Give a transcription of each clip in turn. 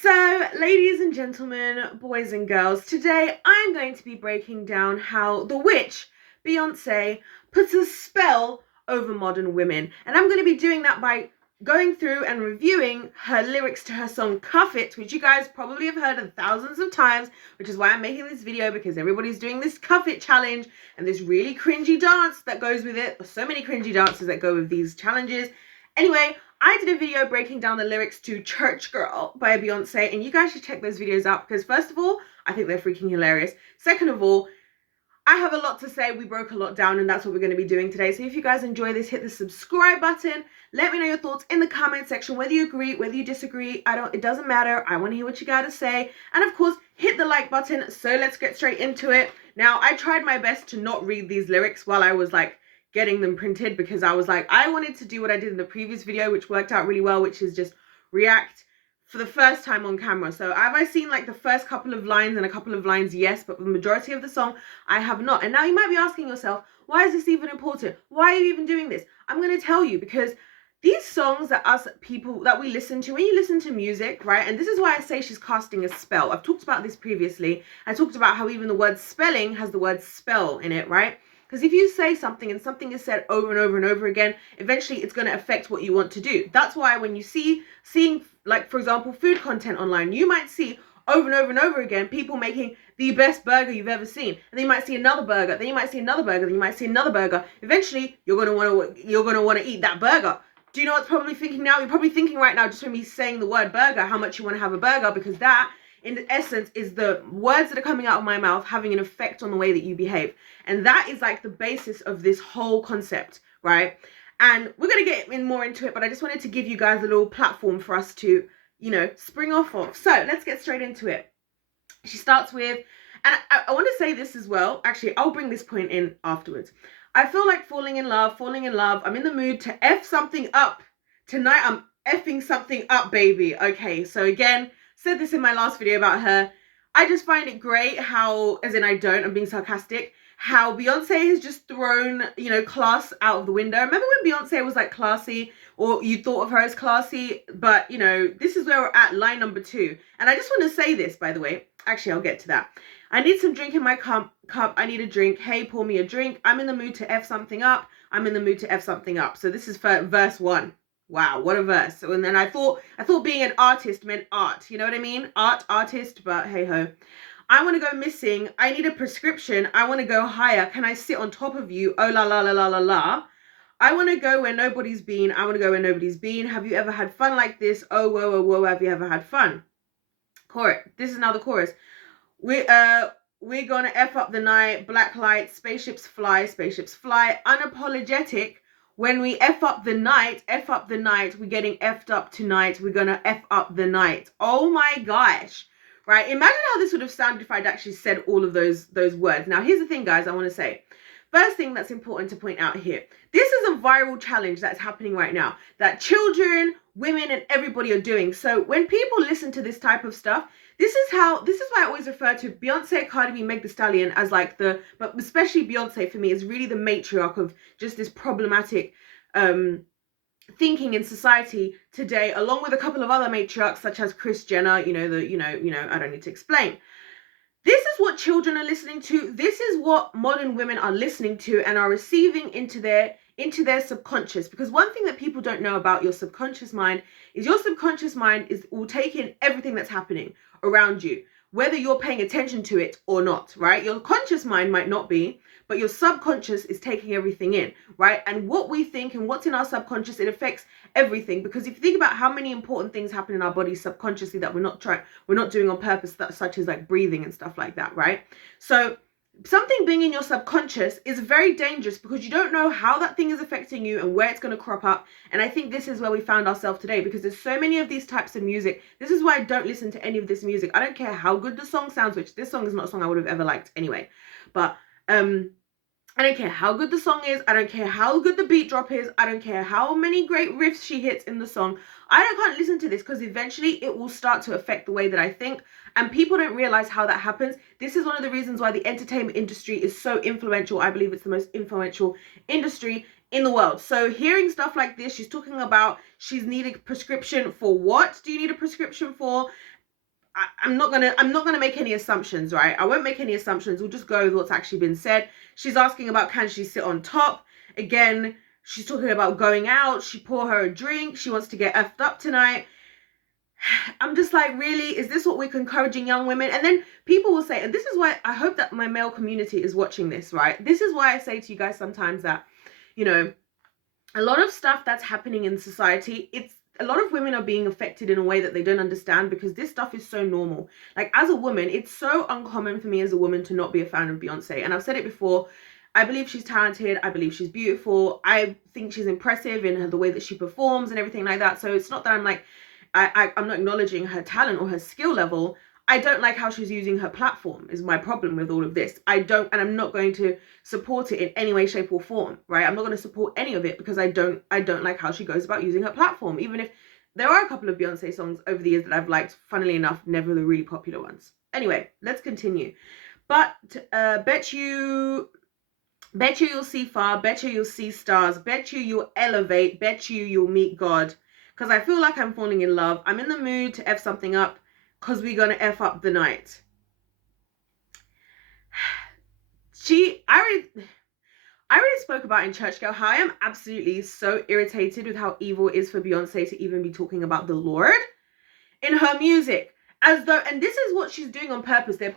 So, ladies and gentlemen, boys and girls, today I'm going to be breaking down how the witch, Beyonce, puts a spell over modern women. And I'm going to be doing that by going through and reviewing her lyrics to her song Cuff It, which you guys probably have heard thousands of times, which is why I'm making this video, because everybody's doing this Cuff It challenge and this really cringy dance that goes with it. So many cringy dances that go with these challenges. Anyway, I did a video breaking down the lyrics to Church Girl by Beyonce, and you guys should check those videos out because, first of all, I think they're freaking hilarious. Second of all, I have a lot to say. We broke a lot down, and that's what we're going to be doing today. So if you guys enjoy this, hit the subscribe button. Let me know your thoughts in the comment section, whether you agree, whether you disagree. It doesn't matter. I want to hear what you got to say. And of course, hit the like button. So let's get straight into it. Now, I tried my best to not read these lyrics while I was getting them printed, because I was I wanted to do what I did in the previous video, which worked out really well, which is just react for the first time on camera. So have I seen the first couple of lines and a couple of lines? Yes, but the majority of the song I have not. And now you might be asking yourself, why is this even important? Why are you even doing this? I'm going to tell you, because these songs that us people that we listen to, when you listen to music, right? And this is why I say she's casting a spell. I've talked about this previously. I talked about how even the word spelling has the word spell in it, right? Because if you say something and something is said over and over and over again, eventually it's going to affect what you want to do. That's why when you seeing, for example, food content online, you might see over and over and over again people making the best burger you've ever seen. And then you might see another burger, then you might see another burger, then you might see another burger. Eventually, you're going to want to eat that burger. Do you know what's probably thinking now? You're probably thinking right now, just from me saying the word burger, how much you want to have a burger, because that, in essence, is the words that are coming out of my mouth having an effect on the way that you behave. And that is the basis of this whole concept, right? And we're going to get more into it, but I just wanted to give you guys a little platform for us to, spring off of. So let's get straight into it. She starts with, and I want to say this as well. Actually, I'll bring this point in afterwards. I feel like falling in love. I'm in the mood to F something up. Tonight, I'm effing something up, baby. Okay, so again, said this in my last video about her. I just find it great how, as in I'm being sarcastic, how Beyonce has just thrown, class out of the window. Remember when Beyonce was classy, or you thought of her as classy, but this is where we're at, line number 2. And I just want to say this, by the way. Actually, I'll get to that. I need some drink in my cup. I need a drink. Hey, pour me a drink. I'm in the mood to F something up. I'm in the mood to F something up. So this is for verse 1. Wow, what a verse. So, and then I thought being an artist meant art. You know what I mean? Artist, but hey ho. I want to go missing. I need a prescription. I want to go higher. Can I sit on top of you? Oh la la la la la la. I want to go where nobody's been. I want to go where nobody's been. Have you ever had fun like this? Oh whoa whoa whoa. Have you ever had fun? Chorus. This is now the chorus. We're gonna F up the night. Black lights. Spaceships fly. Unapologetic. When we F up the night. We're getting F'd up tonight. We're gonna F up the night. Oh my gosh. Right? Imagine how this would have sounded if I'd actually said all of those words. Now, here's the thing, guys, I want to say. First thing that's important to point out here. This is a viral challenge that's happening right now that children, women, and everybody are doing. So when people listen to this type of stuff, this is why I always refer to Beyonce, Cardi B, Meg Thee Stallion as but especially Beyonce for me is really the matriarch of just this problematic thinking in society today, along with a couple of other matriarchs such as Kris Jenner. I don't need to explain. This is what children are listening to. This is what modern women are listening to and are receiving into their subconscious. Because one thing that people don't know about your subconscious mind is will take in everything that's happening around you, whether you're paying attention to it or not, right? Your conscious mind might not be, but your subconscious is taking everything in, right? And what we think and what's in our subconscious, it affects everything. Because if you think about how many important things happen in our bodies subconsciously that we're not doing on purpose, such as breathing and stuff like that, right? So something being in your subconscious is very dangerous because you don't know how that thing is affecting you and where it's going to crop up. And I think this is where we found ourselves today, because there's so many of these types of music. This is why I don't listen to any of this music. I don't care how good the song sounds, which this song is not a song I would have ever liked anyway. But I don't care how good the song is. I don't care how good the beat drop is. I don't care how many great riffs she hits in the song. I can't listen to this because eventually it will start to affect the way that I think. And people don't realize how that happens. This is one of the reasons why the entertainment industry is so influential. I believe it's the most influential industry in the world. So hearing stuff like this, she's talking about she's needing a prescription for what? Do you need a prescription for? I'm not gonna make any assumptions, right? I won't make any assumptions. We'll just go with what's actually been said. She's asking about, can she sit on top? Again, she's talking about going out. She pour her a drink. She wants to get effed up tonight. I'm just like, really? Is this what we're encouraging young women? And then people will say, and this is why I hope that my male community is watching this, right? This is why I say to you guys sometimes that, you know, a lot of stuff that's happening in society, it's a lot of women are being affected in a way that they don't understand, because this stuff is so normal. Like, as a woman, it's so uncommon for me as a woman to not be a fan of Beyonce. And I've said it before, I believe she's talented. I believe she's beautiful. I think she's impressive in the way that she performs and everything like that. So it's not that I'm like, I'm not acknowledging her talent or her skill level. I don't like how she's using her platform is my problem with all of this. And I'm not going to support it in any way, shape, or form, right? I'm not going to support any of it because I don't like how she goes about using her platform. Even if there are a couple of Beyonce songs over the years that I've liked, funnily enough, never the really popular ones. Anyway, let's continue. But bet you you'll see far, bet you'll see stars, bet you'll elevate, bet you'll meet God. Because I feel like I'm falling in love. I'm in the mood to F something up because we're going to F up the night. I already spoke about in Church Girl how I am absolutely so irritated with how evil it is for Beyonce to even be talking about the Lord in her music. As though, and this is what she's doing on purpose. This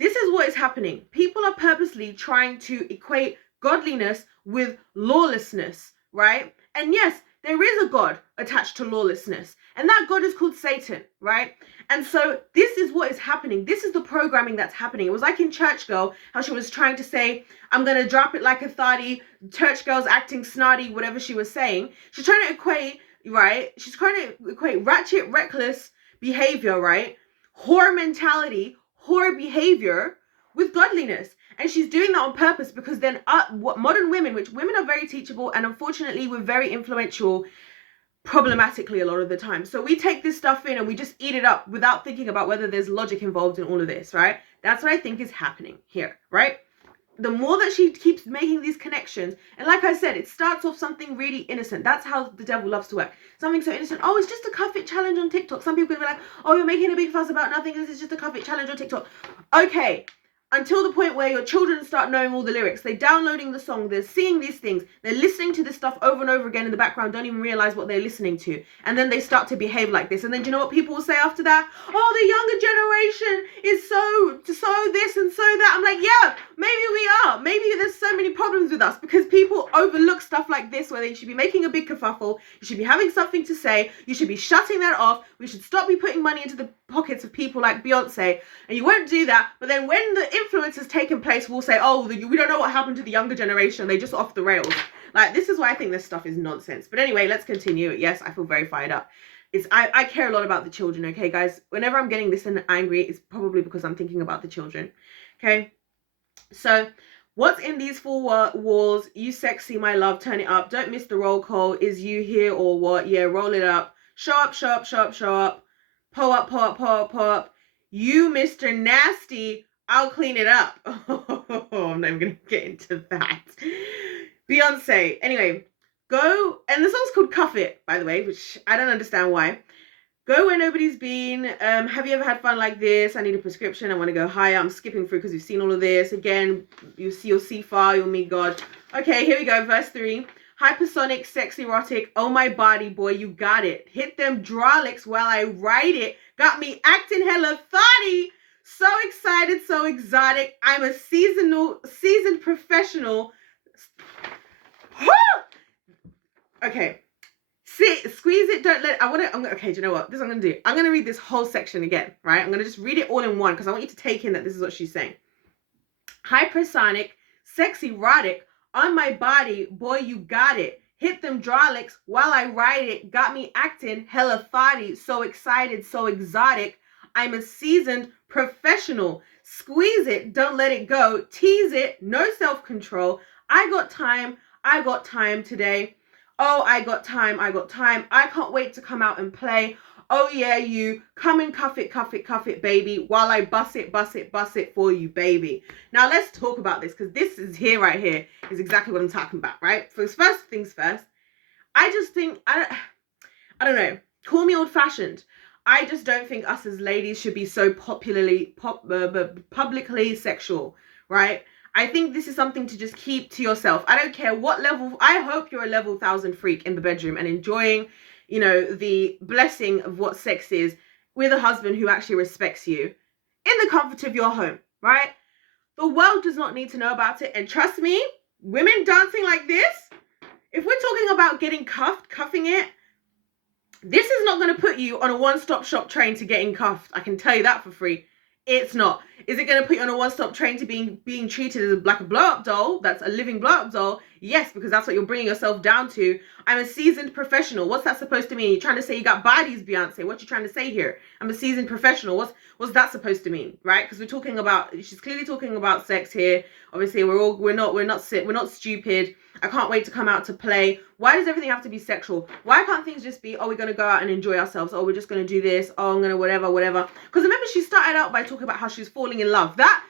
is what is happening. People are purposely trying to equate godliness with lawlessness, right? And yes, there is a God attached to lawlessness, and that God is called Satan, right? And so this is what is happening. This is the programming that's happening. It was like in Church Girl, how she was trying to say, I'm going to drop it like a thotty, Church Girl's acting snotty, whatever she was saying. She's trying to equate, right? She's trying to equate ratchet, reckless behavior, right? Whore mentality, whore behavior with godliness. And she's doing that on purpose because then what modern women, which women are very teachable, and unfortunately we're very influential problematically a lot of the time. So we take this stuff in and we just eat it up without thinking about whether there's logic involved in all of this, right? That's what I think is happening here, right? The more that she keeps making these connections, and like I said, it starts off something really innocent. That's how the devil loves to work. Something so innocent. Oh, it's just a cuff it challenge on TikTok. Some people can be like, oh, you're making a big fuss about nothing. This is just a cuff it challenge on TikTok. Okay. Until the point where your children start knowing all the lyrics. They're downloading the song. They're seeing these things. They're listening to this stuff over and over again in the background. Don't even realize what they're listening to. And then they start to behave like this. And then do you know what people will say after that? Oh, the younger generation is so this and so that. I'm like, yeah, maybe we are. Maybe there's so many problems with us because people overlook stuff like this where they should be making a big kerfuffle. You should be having something to say. You should be shutting that off. We should stop putting money into the pockets of people like Beyonce. And you won't do that. But then when the influence has taken place, we'll say, oh, we don't know what happened to the younger generation. They just off the rails. Like, this is why I think this stuff is nonsense. But anyway, let's continue. Yes, I feel very fired up. I care a lot about the children, okay, guys? Whenever I'm getting this and angry, it's probably because I'm thinking about the children, okay? So, what's in these four walls? You sexy, my love, turn it up. Don't miss the roll call. Is you here or what? Yeah, roll it up. Show up, show up, show up, show up. Pull up, pull up, pull up, pull up. You, Mr. Nasty, I'll clean it up. Oh, I'm not even going to get into that. Beyonce. Anyway, go. And the song's called Cuff It, by the way, which I don't understand why. Go where nobody's been. Have you ever had fun like this? I need a prescription. I want to go higher. I'm skipping through because you've seen all of this. Again, you'll see far. You'll meet God. Okay, here we go. Verse 3. Hypersonic, sex erotic. Oh, my body, boy, you got it. Hit them drawlicks while I write it. Got me acting hella thotty. So excited, so exotic. I'm a seasoned professional. Okay. Squeeze it, don't let it. Okay, do you know what? This is what I'm going to do. I'm going to read this whole section again, right? I'm going to just read it all in one because I want you to take in that this is what she's saying. Hypersonic, sex erotic, on my body, boy, you got it. Hit them drawlicks while I write it. Got me acting hella thotty, so excited, so exotic. I'm a seasoned professional. Squeeze it, don't let it go. Tease it, no self-control. I got time today. Oh, I got time. I can't wait to come out and play. Oh yeah, you come and cuff it, baby, while I bust it for you, baby. Now let's talk about this because this is right here is exactly what I'm talking about, right? First things first. I just think I don't know. Call me old-fashioned. I just don't think us as ladies should be so publicly sexual, right? I think this is something to just keep to yourself. I don't care what level. I hope you're a level 1,000 freak in the bedroom and enjoying, the blessing of what sex is with a husband who actually respects you in the comfort of your home, right? The world does not need to know about it. And trust me, women dancing like this, if we're talking about getting cuffing it, this is not going to put you on a one-stop shop train to getting cuffed. I can tell you that for free. It's not. Is it going to put you on a one-stop train to being treated as like a blow-up doll? That's a living blow-up doll. Yes, because that's what you're bringing yourself down to. I'm a seasoned professional. What's that supposed to mean? You're trying to say you got bodies, Beyonce. What you trying to say here? I'm a seasoned professional. What's that supposed to mean, right? Because we're talking about. She's clearly talking about sex here. Obviously, we're not stupid. I can't wait to come out to play. Why does everything have to be sexual? Why can't things just be, oh, we're going to go out and enjoy ourselves. Oh, we're just going to do this. Oh, I'm going to whatever. Because remember, she started out by talking about how she's falling in love. That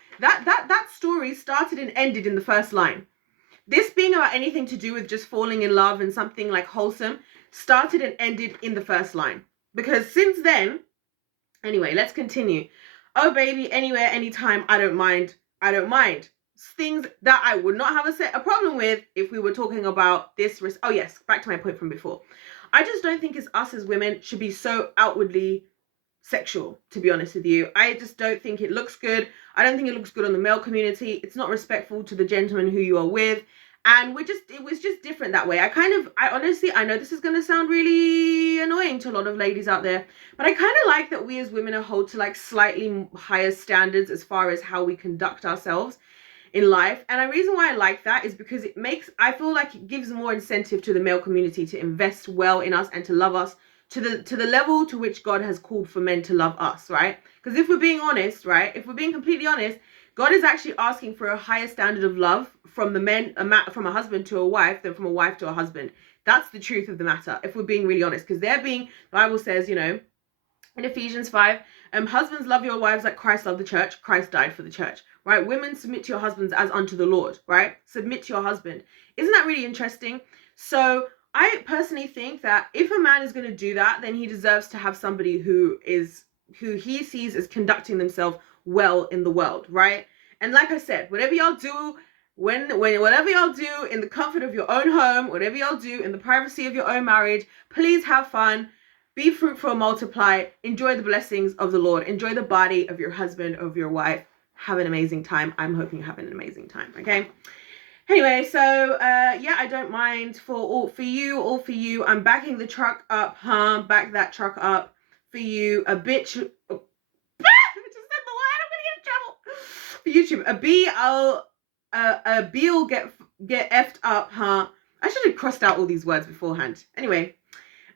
story started and ended in the first line. This being about anything to do with just falling in love and something like wholesome started and ended in the first line. Because since then, anyway, let's continue. Oh, baby, anywhere, anytime, I don't mind. Things that I would not have a problem with if we were talking about this risk. Oh yes, back to my point from before. I just don't think it's us as women should be so outwardly sexual, to be honest with you. I just don't think it looks good. I don't think it looks good on the male community. It's not respectful to the gentleman who you are with. And it was just different that way. I honestly, I know this is going to sound really annoying to a lot of ladies out there, but I kind of like that we as women are held to like slightly higher standards as far as how we conduct ourselves in life. And the reason why I like that is because I feel like it gives more incentive to the male community to invest well in us and to love us to the level to which God has called for men to love us, right? Because if we're being honest, right, if we're being completely honest, God is actually asking for a higher standard of love from from a husband to a wife than from a wife to a husband. That's the truth of the matter, if we're being really honest. Because the Bible says, in Ephesians 5, husbands, love your wives like Christ loved the church. Christ died for the church, right? Women, submit to your husbands as unto the Lord, right? Submit to your husband. Isn't that really interesting? So I personally think that if a man is going to do that, then he deserves to have somebody who he sees as conducting themselves well in the world, right? And like I said, whatever y'all do, whatever y'all do in the comfort of your own home, whatever y'all do in the privacy of your own marriage, please have fun. Be fruitful, multiply, enjoy the blessings of the Lord, enjoy the body of your husband, of your wife. Have an amazing time. I'm hoping you're having an amazing time, okay? Anyway, so yeah, I don't mind all for you. I'm backing the truck up, back that truck up for you. A bitch. Oh, I just said the word. I'm gonna get in trouble. For YouTube, a B'll get effed up, I should have crossed out all these words beforehand. Anyway.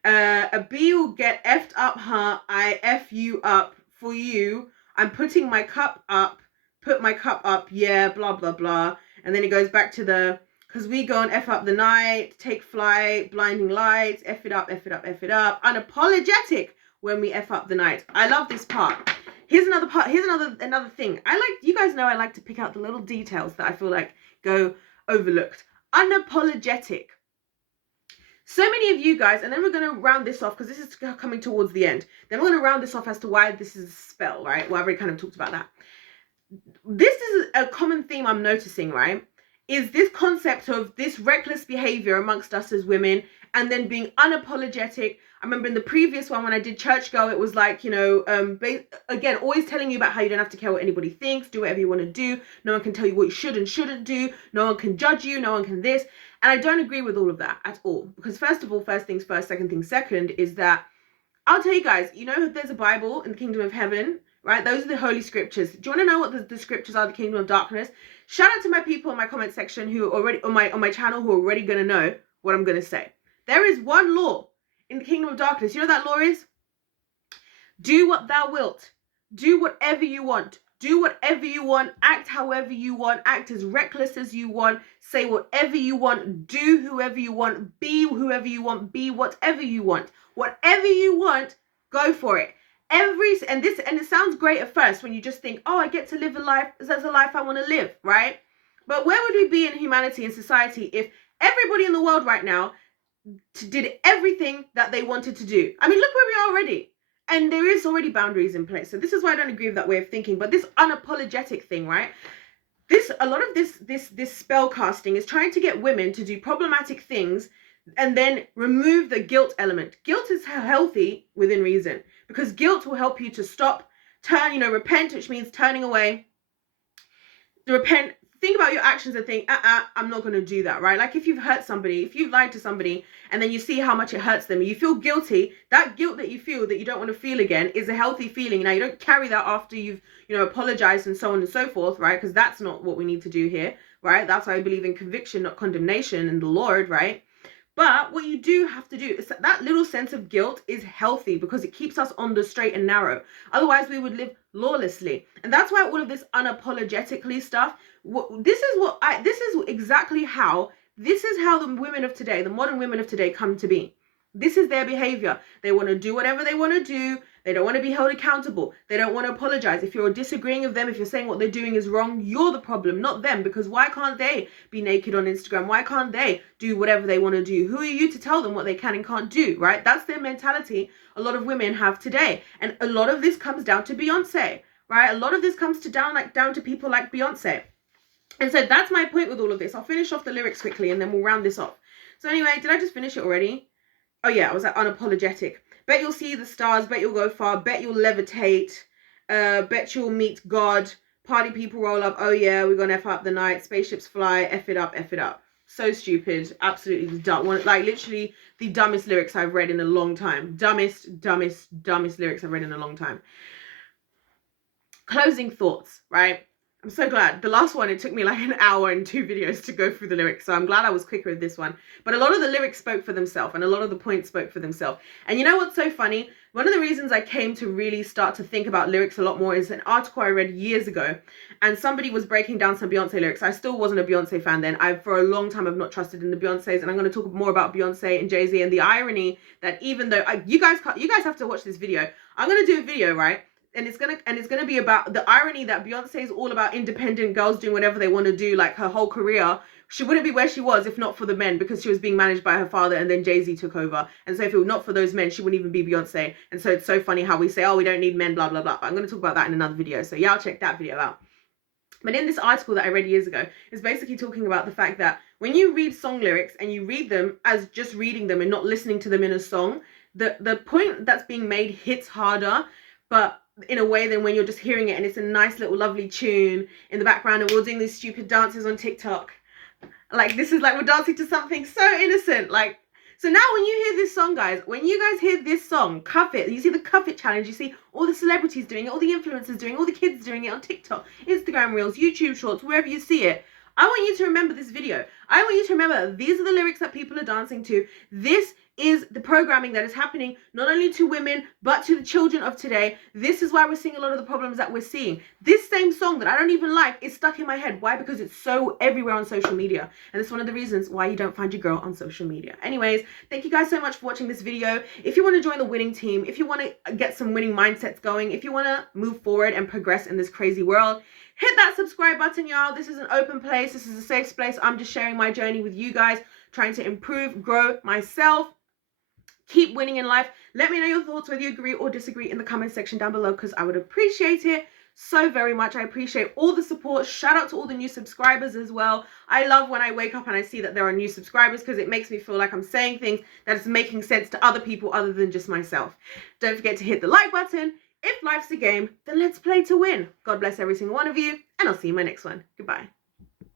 A B will get effed up, I F you up for you. I'm putting my cup up. Put my cup up, yeah, blah, blah, blah. And then it goes back to because we go and F up the night, take flight, blinding lights, F it up, unapologetic when we F up the night. I love this part. Here's another part. Here's another thing. You guys know I like to pick out the little details that I feel like go overlooked. Unapologetic. So many of you guys, and then we're going to round this off because this is coming towards the end. Then we're going to round this off as to why this is a spell, right? Well, I've already kind of talked about that. This is a common theme I'm noticing, right? Is this concept of this reckless behavior amongst us as women and then being unapologetic. I remember in the previous one when I did Church Girl, it was like, again, always telling you about how you don't have to care what anybody thinks, do whatever you want to do. No one can tell you what you should and shouldn't do. No one can judge you. No one can this. And I don't agree with all of that at all. Because first of all, first things first, second things second, is that I'll tell you guys, there's a Bible in the kingdom of heaven, right? Those are the holy scriptures. Do you want to know what the scriptures are, the kingdom of darkness? Shout out to my people in my comment section who are already on my channel who are already going to know what I'm going to say. There is one law in the kingdom of darkness. You know what that law is? Do what thou wilt. Do whatever you want. Do whatever you want. Act however you want. Act as reckless as you want. Say whatever you want. Do whoever you want. Be whoever you want. Be whatever you want. Whatever you want, go for it. And it sounds great at first when you just think, oh, I get to live a life. That's a life I want to live, right? But where would we be in humanity and society if everybody in the world right now did everything that they wanted to do? I mean, look where we are already. And there is already boundaries in place. So this is why I don't agree with that way of thinking. But this unapologetic thing, right? A lot of this spell casting is trying to get women to do problematic things and then remove the guilt element. Guilt is healthy within reason, because guilt will help you to stop, turn, repent, which means turning away. Repent, think about your actions and think, I'm not going to do that, right? Like if you've hurt somebody, if you've lied to somebody, and then you see how much it hurts them, you feel guilty. That guilt that you feel that you don't want to feel again is a healthy feeling. Now, you don't carry that after you've, apologized and so on and so forth, right? Because that's not what we need to do here, right? That's why I believe in conviction, not condemnation in the Lord, right? But what you do have to do is that little sense of guilt is healthy, because it keeps us on the straight and narrow. Otherwise, we would live lawlessly. And that's why all of this unapologetically stuff, this is exactly how the women of today, the modern women of today, come to be. This is their behavior. They want to do whatever they want to do. They don't want to be held accountable. They don't want to apologize. If you're disagreeing with them, if you're saying what they're doing is wrong, you're the problem, not them. Because why can't they be naked on Instagram? Why can't they do whatever they want to do? Who are you to tell them what they can and can't do, right? That's their mentality a lot of women have today. And a lot of this comes down to Beyonce, right? A lot of this comes down to people like Beyonce. And so that's my point with all of this. I'll finish off the lyrics quickly and then we'll round this off. So anyway, did I just finish it already? Oh yeah, I was like unapologetic. Bet you'll see the stars, bet you'll go far, bet you'll levitate, bet you'll meet God, party people roll up, oh yeah, we're gonna F up the night, spaceships fly, F it up, F it up. So stupid, absolutely dumb. Like literally the dumbest lyrics I've read in a long time. Dumbest lyrics I've read in a long time. Closing thoughts, right? I'm so glad. The last one, it took me like an hour and 2 videos to go through the lyrics. So I'm glad I was quicker with this one. But a lot of the lyrics spoke for themselves and a lot of the points spoke for themselves. And you know what's so funny? One of the reasons I came to really start to think about lyrics a lot more is an article I read years ago. And somebody was breaking down some Beyonce lyrics. I still wasn't a Beyonce fan then. For a long time, I've not trusted in the Beyoncés. And I'm going to talk more about Beyonce and Jay-Z and the irony that even though you guys have to watch this video. I'm going to do a video, right? And it's gonna be about the irony that Beyonce is all about independent girls doing whatever they want to do. Like her whole career, she wouldn't be where she was if not for the men, because she was being managed by her father, and then Jay-Z took over. And so if it were not for those men, she wouldn't even be Beyonce. And so it's so funny how we say, oh, we don't need men, blah blah blah. But I'm gonna talk about that in another video. So yeah, I'll check that video out. But in this article that I read years ago, it's basically talking about the fact that when you read song lyrics and you read them as just reading them and not listening to them in a song, the point that's being made hits harder, but in a way than when you're just hearing it and it's a nice little lovely tune in the background and we're all doing these stupid dances on TikTok. Like this is like we're dancing to something so innocent. Like, so now when you hear this song, guys, when you guys hear this song, Cuff It, you see the Cuff It challenge, you see all the celebrities doing it, all the influencers doing it, all the kids doing it on TikTok, Instagram Reels, YouTube Shorts, wherever you see it. I want you to remember this video. I want you to remember these are the lyrics that people are dancing to. This is the programming that is happening not only to women but to the children of today. This is why we're seeing a lot of the problems that we're seeing. This same song that I don't even like is stuck in my head. Why? Because it's so everywhere on social media, and it's one of the reasons why you don't find your girl on social media. Anyways, thank you guys so much for watching this video. If you want to join the winning team, if you want to get some winning mindsets going, if you want to move forward and progress in this crazy world, hit that subscribe button, y'all. This is an open place. This is a safe place. I'm just sharing my journey with you guys, trying to improve, grow myself, keep winning in life. Let me know your thoughts, whether you agree or disagree, in the comment section down below, because I would appreciate it so very much. I appreciate all the support. Shout out to all the new subscribers as well. I love when I wake up and I see that there are new subscribers, because it makes me feel like I'm saying things that is making sense to other people other than just myself. Don't forget to hit the like button. If life's a game, then let's play to win. God bless every single one of you, and I'll see you in my next one. Goodbye.